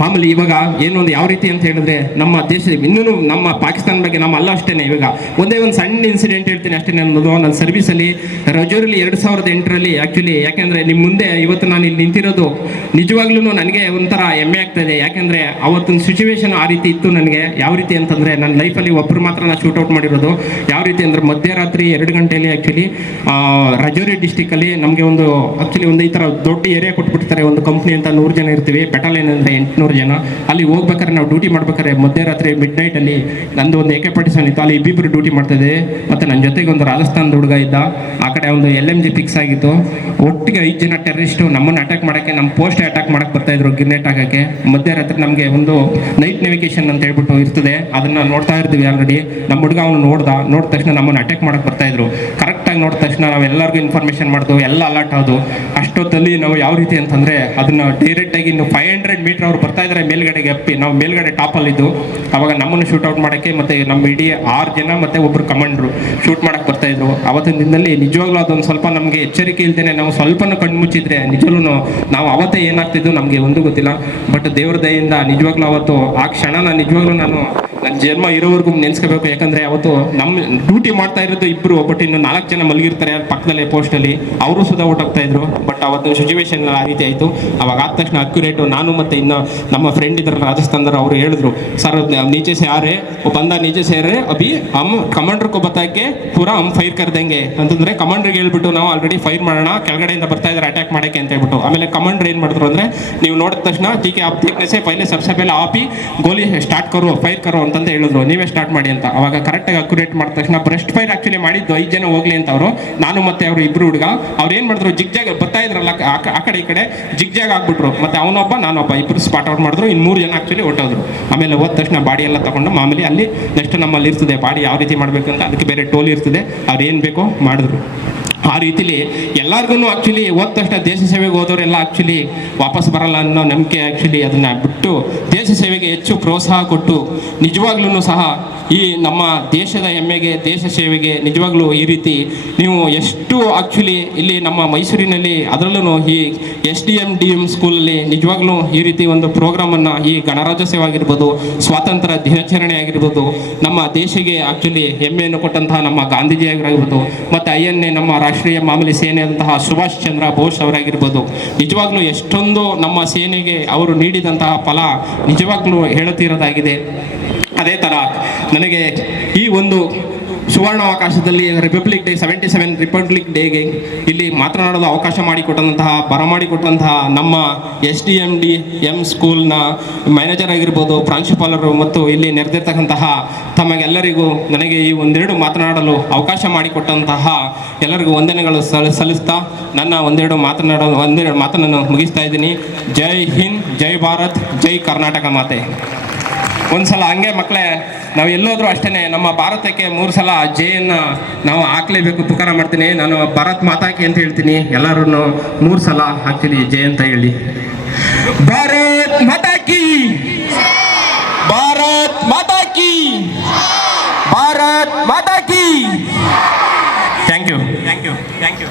ಮಾಮೂಲಿ ಇವಾಗ ಏನೊಂದು ಯಾವ ರೀತಿ ಅಂತ ಹೇಳಿದ್ರೆ, ನಮ್ಮ ದೇಶ ಇನ್ನೂ ನಮ್ಮ ಪಾಕಿಸ್ತಾನ ಬಗ್ಗೆ ನಮ್ಮ ಅಲ್ಲ ಅಷ್ಟೇ. ಇವಾಗ ಒಂದೇ ಒಂದು ಸಣ್ಣ ಇನ್ಸಿಡೆಂಟ್ ಹೇಳ್ತೀನಿ ಅಷ್ಟೇ. ನನ್ನ ಸರ್ವಿಸಲ್ಲಿ ರಜೌರಿಲಿ 2008ರಲ್ಲಿ ಆ್ಯಕ್ಚುಲಿ, ಯಾಕೆಂದರೆ ನಿಮ್ಮ ಮುಂದೆ ಇವತ್ತು ನಾನು ಇಲ್ಲಿ ನಿಂತಿರೋದು ನಿಜವಾಗ್ಲೂ ನನಗೆ ಒಂಥರ ಹೆಮ್ಮೆ ಆಗ್ತಾಯಿದೆ. ಯಾಕೆಂದರೆ ಅವತ್ತಿನ ಸಿಚುವೇಶನ್ ಆ ರೀತಿ ಇತ್ತು ನನಗೆ. ಯಾವ ರೀತಿ ಅಂತಂದರೆ, ನನ್ನ ಲೈಫಲ್ಲಿ ಒಬ್ಬರು ಮಾತ್ರ ನಾನು ಶೂಟೌಟ್ ಮಾಡಿರೋದು. ಯಾವ ರೀತಿ ಅಂದರೆ, ಮಧ್ಯರಾತ್ರಿ 2 ಗಂಟೆಯಲ್ಲಿ ಆ್ಯಕ್ಚುಲಿ ರಜೌರಿ ಡಿಸ್ಟಿಕಲ್ಲಿ ನಮಗೆ ಒಂದು ಆ್ಯಕ್ಚುಲಿ ಒಂದು ಈ ಥರ ದೊಡ್ಡ ಏರಿಯಾ ಕೊಟ್ಬಿಡ್ತಾರೆ. ಒಂದು ಕಂಪ್ನಿ ಅಂತ 100 ಜನ ಇರ್ತೀವಿ, ಬೆಟಾಲಿಯನ್ ಅಂದರೆ 800 ಜನ. ಅಲ್ಲಿ ಹೋಗ್ಬೇಕಾದ್ರೆ ನಾವು ಡ್ಯೂಟಿ ಮಾಡ್ಬೇಕಾದ್ರೆ ಮಧ್ಯರಾತ್ರಿ ಮಿಡ್ನೈಟಲ್ಲಿ ನಂದು ಒಂದು AK-47 ಇತ್ತು, ಅಲ್ಲಿ ಇಬ್ಬಿಬ್ಬರು ಡ್ಯೂಟಿ ಮಾಡ್ತಾಯಿದ್ದೆ. ಮತ್ತು ನನ್ನ ಜೊತೆಗೆ ಒಂದು ರಾಜಸ್ಥಾನದ ಹುಡುಗ ಇದ್ದ. ಆ ಕಡೆ ಒಂದು LMG ಫಿಕ್ಸ್ ಆಗಿತ್ತು. ಒಟ್ಟಿಗೆ 5 ಜನ ಟೆರರಿಸ್ಟು ನಮ್ಮನ್ನು ಅಟ್ಯಾಕ್ ಮಾಡೋಕ್ಕೆ, ನಮ್ಮ ಪೋಸ್ಟ್ ಅಟ್ಯಾಕ್ ಮಾಡೋಕ್ಕೆ ಬರ್ತಾಯಿದ್ರು, ಗ್ರೆನೇಡ್ ಹಾಕೋಕ್ಕೆ. ಮಧ್ಯರಾತ್ರಿ ನಮಗೆ ಒಂದು ನೈಟ್ ನೇವಿಗೇಷನ್ ಅಂತ ಹೇಳ್ಬಿಟ್ಟು ಇರ್ತದೆ, ಅದನ್ನು ನೋಡ್ತಾ ಇರ್ತೀವಿ ಆಲ್ರೆಡಿ. ನಮ್ಮ ಹುಡುಗ ಅವನು ನೋಡಿದ ತಕ್ಷಣ ನಮ್ಮನ್ನು ಅಟ್ಯಾಕ್ ಮಾಡೋಕ್ಕೆ ಬರ್ತಾಯಿದ್ರು. ಕರೆಕ್ಟಾಗಿ ನೋಡಿದ ತಕ್ಷಣ ನಾವು ಎಲ್ಲರಿಗೂ ಇನ್ಫಾರ್ಮೇಷನ್ ಮಾಡ್ದು, ಎಲ್ಲ ಅಲರ್ಟ್ ಆದವು. ಅಷ್ಟೊತ್ತಲ್ಲಿ ನಾವು ಯಾವ ರೀತಿ ಅಂತಂದರೆ, ಅದನ್ನು ಡೈರೆಕ್ಟಾಗಿ ಇನ್ನು 500 ಮೀಟರ್ ಅವ್ರು ಬರ್ತಾ ಇದ್ದಾರೆ ಮೇಲ್ಗಡೆಗೆ ಅಪ್ಪಿ, ನಾವು ಮೇಲ್ಗಡೆ ಟಾಪಲ್ಲಿದ್ದು. ಅವಾಗ ನಮ್ಮನ್ನು ಶೂಟೌಟ್ ಮಾಡೋಕ್ಕೆ ಮತ್ತು ನಮ್ಮ ಇಡೀ 6 ಜನ ಮತ್ತು ಒಬ್ಬರು ಕಮಾಂಡ್ರು ಶೂಟ್ ಮಾಡೋಕ್ಕೆ ಬರ್ತಾಯಿದ್ರು. ಅವತ್ತಿನ ದಿನದಲ್ಲಿ ನಿಜವಾಗ್ಲೂ ಅದೊಂದು ಸ್ವಲ್ಪ ನಮಗೆ ಎಚ್ಚರಿಕೆ ಇಲ್ದೇನೆ ನಾವು ಸ್ವಲ್ಪನೂ ಕಣ್ಣು ಮುಚ್ಚಿದ್ರೆ ನಿಜವೂ ನಾವು ಅವತ್ತೇ ಏನಾಗ್ತಿದ್ದು ನಮಗೆ ಒಂದು ಗೊತ್ತಿಲ್ಲ. ಬಟ್ ದೇವ್ರ ದಯೆಯಿಂದ ನಿಜವಾಗ್ಲೂ ಅವತ್ತು ಆ ಕ್ಷಣನ ನಿಜವಾಗ್ಲೂ ನನ್ನ ಜನ್ಮ ಇರೋವರೆಗೂ ನೆನೆಸ್ಕೋಬೇಕು. ಯಾಕಂದರೆ ಅವತ್ತು ನಮ್ಮ ಡ್ಯೂಟಿ ಮಾಡ್ತಾ ಇರೋದು ಇಬ್ಬರು, ಬಟ್ ಇನ್ನು 4 ಜನ ಮಲಗಿರ್ತಾರೆ ಪಕ್ಕದಲ್ಲೇ ಪೋಸ್ಟಲ್ಲಿ, ಅವರು ಸುಧಾ ಊಟೋಗ್ತಾ ಇದ್ರು. ಬಟ್ ಅವತ್ತು ಸಿಚುವೇಶನ್ ಆ ರೀತಿ ಆಯಿತು. ಅವಾಗ ಆದ ತಕ್ಷಣ ಅಕ್ಯುರೇಟು ನಾನು ಮತ್ತು ಇನ್ನು ನಮ್ಮ ಫ್ರೆಂಡ್ ಇದ್ರಲ್ಲ ರಾಜಸ್ಥಾನದವ್ರು, ಅವರು ಹೇಳಿದ್ರು, ಸರ್ नीचे से आ रहे वो बंदा नीचे से रहे अभी हम कमांडर को बता के पूरा हम ಫೈರ್ कर देंगे ಅಂತಂದರೆ ಕಮಾಂಡ್ರಿಗೆ ಹೇಳ್ಬಿಟ್ಟು ನಾವು ಆಲ್ರೆಡಿ ಫೈರ್ ಮಾಡೋಣ, ಕೆಳಗಡೆಯಿಂದ ಬರ್ತಾ ಇದ್ದಾರೆ ಅಟ್ಯಾಕ್ ಮಾಡೋಕ್ಕೆ ಅಂತ ಹೇಳ್ಬಿಟ್ಟು. ಆಮೇಲೆ ಕಮಾಂಡ್ರ್ ಏನು ಮಾಡಿದ್ರು ಅಂದರೆ, ನೀವು ನೋಡಿದ ತಕ್ಷಣ ಟೀಕೆ ಆಪ್ देखने से पहले सबसे पहले आप ही ಗೋಲಿ ಸ್ಟಾರ್ಟ್ ಕರೋ, ಫೈರ್ ಕರೋ ಅಂತಂತ ಹೇಳಿದ್ರು, ನೀವೇ ಸ್ಟಾರ್ಟ್ ಮಾಡಿ ಅಂತ. ಅವಾಗ ಕರೆಕ್ಟಾಗಿ ಅಕ್ಯುರೇಟ್ ಮಾಡಿದ ತಕ್ಷಣ ಬ್ರೆಸ್ಟ್ ಫೈರ್ ಆ್ಯಕ್ಚುಲಿ ಮಾಡಿದ್ದು 5 ಜನ ಹೋಗ್ಲಿ ಅಂತ ಅವರು, ನಾನು ಮತ್ತು ಅವರು ಇಬ್ಬರು ಹುಡುಗ. ಅವ್ರು ಏನು ಮಾಡಿದ್ರು, ಜಿಗ್ಜಾಗ್ ಬರ್ತಾ ಇದ್ರಲ್ಲ ಆ ಕಡೆ ಈ ಕಡೆ ಜಿಗ್ಜಾಗ್ ಆಗ್ಬಿಟ್ರು. ಮತ್ತು ಅವನೊಬ್ಬ ನಾನೊಬ್ಬ ಇಬ್ಬರು ಸ್ಪಾಟ್ ಔಟ್ ಮಾಡಿದ್ರು. ಇನ್ನು 3 ಜನ ಆ್ಯಕ್ಚುಲಿ ಹೊಟ್ಟೋದ್ರು. ಆಮೇಲೆ ಹೋದ ತಕ್ಷಣ ಬಾಡಿ ಎಲ್ಲ ತಗೊಂಡು ಮಾಮೂಲಿ ಅಲ್ಲಿ ನೆಕ್ಸ್ಟ್ ನಮ್ಮಲ್ಲಿ ಇರ್ತದೆ ಬಾಡಿ ಯಾವ ರೀತಿ ಮಾಡಬೇಕು ಅಂತ, ಅದಕ್ಕೆ ಬೇರೆ ಟೋಲ್ ಇರ್ತದೆ, ಅವ್ರು ಏನು ಬೇಕೋ ಮಾಡಿದ್ರು. ಆ ರೀತಿಲಿ ಎಲ್ಲರಿಗೂ ಆ್ಯಕ್ಚುಲಿ ಹೋದ ತಕ್ಷಣ ದೇಶ ಸೇವೆಗೆ ಹೋದವರೆಲ್ಲ ಆ್ಯಕ್ಚುಲಿ ವಾಪಸ್ ಬರಲ್ಲ ಅನ್ನೋ ನಂಬಿಕೆ ಆ್ಯಕ್ಚುಲಿ ಅದನ್ನು ಬಿಟ್ಟು ದೇಶ ಸೇವೆಗೆ ಹೆಚ್ಚು ಪ್ರೋತ್ಸಾಹ ಕೊಟ್ಟು ನಿಜವಾಗ್ಲೂ ಸಹ ಈ ನಮ್ಮ ದೇಶದ ಹೆಮ್ಮೆಗೆ, ದೇಶ ಸೇವೆಗೆ ನಿಜವಾಗ್ಲೂ ಈ ರೀತಿ ನೀವು ಎಷ್ಟು ಆ್ಯಕ್ಚುಲಿ ಇಲ್ಲಿ ನಮ್ಮ ಮೈಸೂರಿನಲ್ಲಿ ಅದರಲ್ಲೂ ಈ SDM ಸ್ಕೂಲಲ್ಲಿ ನಿಜವಾಗ್ಲೂ ಈ ರೀತಿ ಒಂದು ಪ್ರೋಗ್ರಾಮನ್ನು, ಈ ಗಣರಾಜ್ಯೋತ್ಸವ ಆಗಿರ್ಬೋದು, ಸ್ವಾತಂತ್ರ್ಯ ದಿನಾಚರಣೆ ಆಗಿರ್ಬೋದು, ನಮ್ಮ ದೇಶಕ್ಕೆ ಆ್ಯಕ್ಚುಲಿ ಹೆಮ್ಮೆಯನ್ನು ಕೊಟ್ಟಂತಹ ನಮ್ಮ ಗಾಂಧೀಜಿ ಆಗಿರ್ಬೋದು, ಮತ್ತು INA ನಮ್ಮ ರಾಷ್ಟ್ರೀಯ ಮಾಮೂಲಿ ಸೇನೆಯಾದಂತಹ ಸುಭಾಷ್ ಚಂದ್ರ ಬೋಸ್ ಅವರಾಗಿರ್ಬೋದು, ನಿಜವಾಗ್ಲೂ ಎಷ್ಟೊಂದು ನಮ್ಮ ಸೇನೆಗೆ ಅವರು ನೀಡಿದಂತಹ ಫಲ ನಿಜವಾಗ್ಲೂ ಹೇಳುತ್ತಿರೋದಾಗಿದೆ. ಅದೇ ಥರ ನನಗೆ ಈ ಒಂದು ಸುವರ್ಣ ಅವಕಾಶದಲ್ಲಿ ರಿಪಬ್ಲಿಕ್ ಡೇ 77 ರಿಪಬ್ಲಿಕ್ ಡೇಗೆ ಇಲ್ಲಿ ಮಾತನಾಡಲು ಅವಕಾಶ ಮಾಡಿಕೊಟ್ಟಂತಹ, ಬರಮಾಡಿಕೊಟ್ಟಂತಹ ನಮ್ಮ SDM ಸ್ಕೂಲ್ನ ಮ್ಯಾನೇಜರ್ ಆಗಿರ್ಬೋದು, ಪ್ರಾಂಶುಪಾಲರು ಮತ್ತು ಇಲ್ಲಿ ನೆರೆದಿರ್ತಕ್ಕಂತಹ ತಮಗೆಲ್ಲರಿಗೂ ನನಗೆ ಈ ಒಂದೆರಡು ಮಾತನಾಡಲು ಅವಕಾಶ ಮಾಡಿಕೊಟ್ಟಂತಹ ಎಲ್ಲರಿಗೂ ವಂದನೆಗಳು ಸಲ್ಲಿಸ್ತಾ ನನ್ನ ಒಂದೆರಡು ಮಾತನ್ನು ಮುಗಿಸ್ತಾ ಇದ್ದೀನಿ. ಜೈ ಹಿಂದ್, ಜೈ ಭಾರತ್, ಜೈ ಕರ್ನಾಟಕ ಮಾತೆ. ಒಂದ್ಸಲ ಹಂಗೆ ಮಕ್ಕಳೇ ನಾವು ಎಲ್ಲೋದ್ರೂ ಅಷ್ಟೇ ನಮ್ಮ ಭಾರತಕ್ಕೆ 3 ಸಲ ಜೆಯನ್ನು ನಾವು ಹಾಕ್ಲೇಬೇಕು. ಪುಕಾರ ಮಾಡ್ತೀನಿ ನಾನು, ಭಾರತ್ ಮಾತಾಕಿ ಅಂತ ಹೇಳ್ತೀನಿ, ಎಲ್ಲರೂ 3 ಸಲ ಹಾಕ್ತೀನಿ ಜೈ ಅಂತ ಹೇಳಿ. ಭಾರತ್ ಮಾತಾಕಿ, ಭಾರತ್ ಮಾತಾಕಿ, ಭಾರತ್ ಮಾತಾಕಿ. Thank you, thank you, thank you.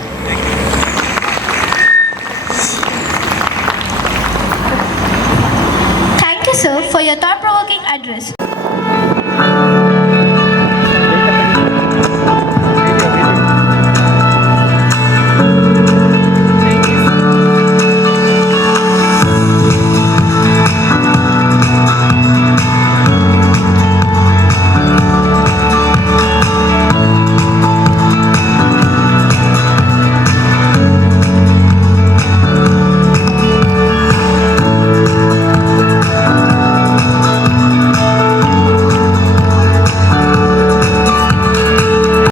Thank you, sir, for your thought-provoking address.